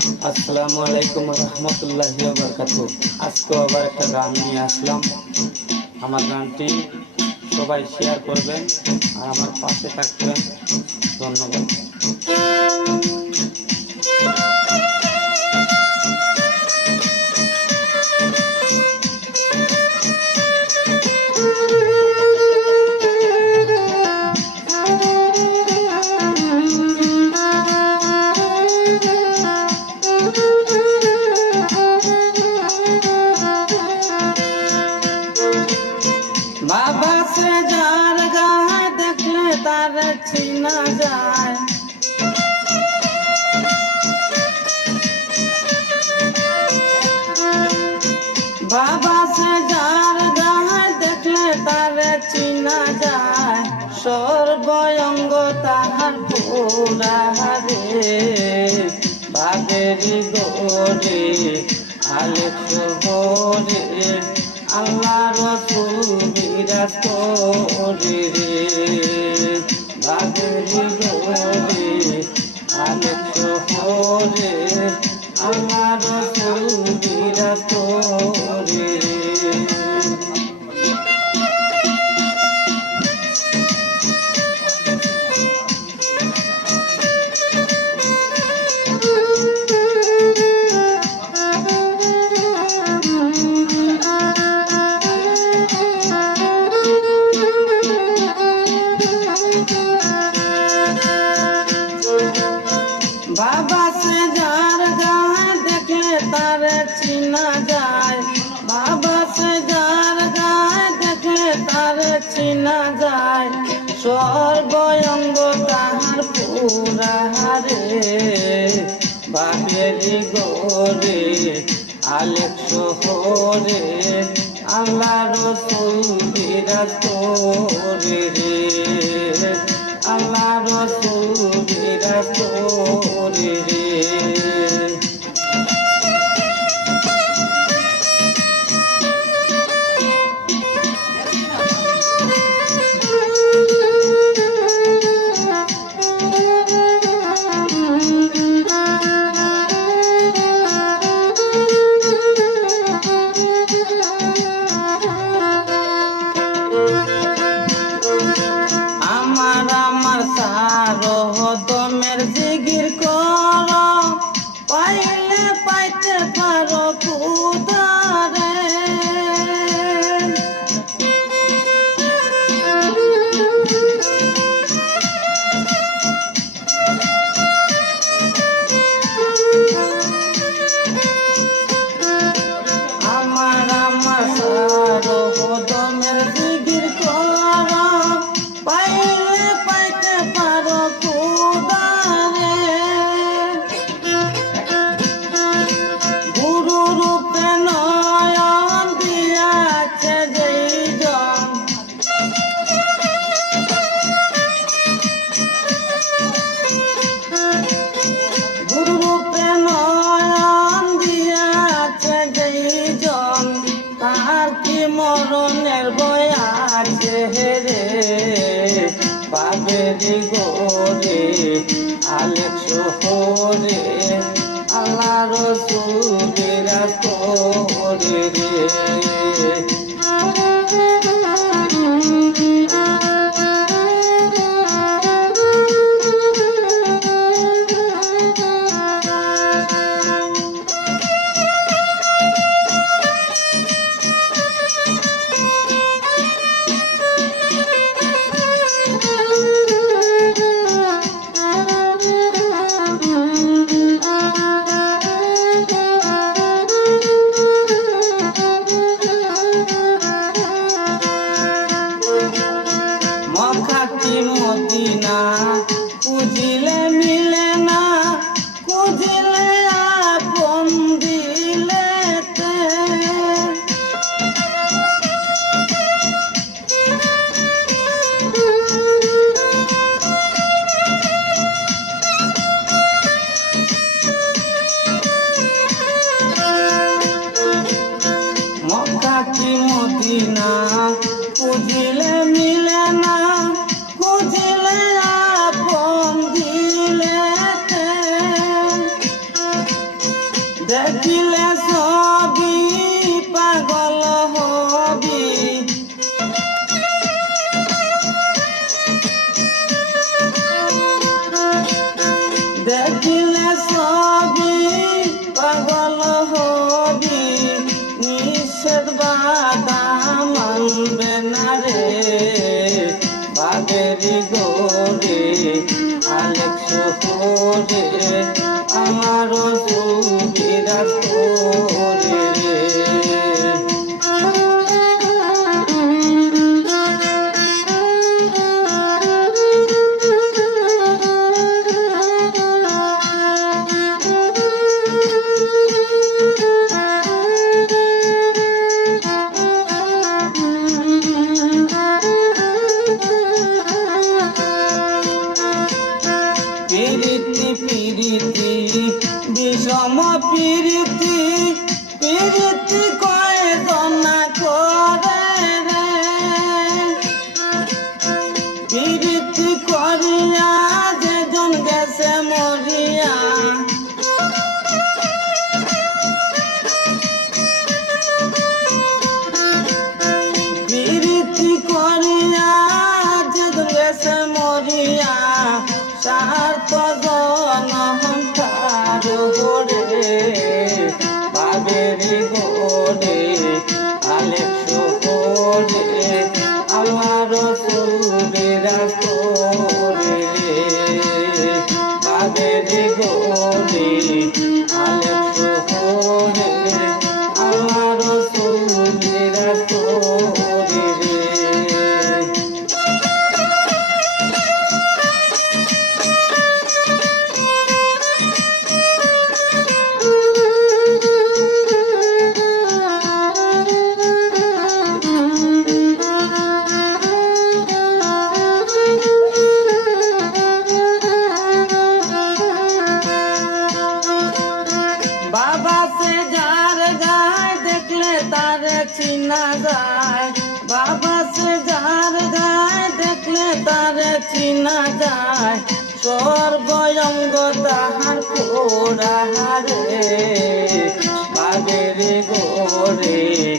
আসসালামু আলাইকুম রহমতুল্লাহ বরকাত আজকে আবার একটা গান নিয়ে আসলাম। আমার গানটি সবাই শেয়ার করবেন আর আমার পাশে থাকবেন। ধন্যবাদ। রে বাগেরি গোরে আলেক আল্লাহ রসুল বিরাজ করে। বাবা সে যার গায়ে দেখলে তার যায়। তার চিনা যায়। আল্লাহ রসুল রে আল্লাহ রসুল করে রে। শহরে আল্লাহ রসুলের করে রে। আলেক্স করে আমার সুবিধা করে পিরিতি, বিষম পিরিতি পিরিতি কয়ে দনা করে রে। পিরিতি করিয়া যে জন গেছে মরিয়া। পিরিতি করিয়া যে জন গেছে মরিয়া। স্বার্থ জনহংকার হরে চিনা যায় সর্বঙ্গ তাহার কোরাহারে বাগের গোরে।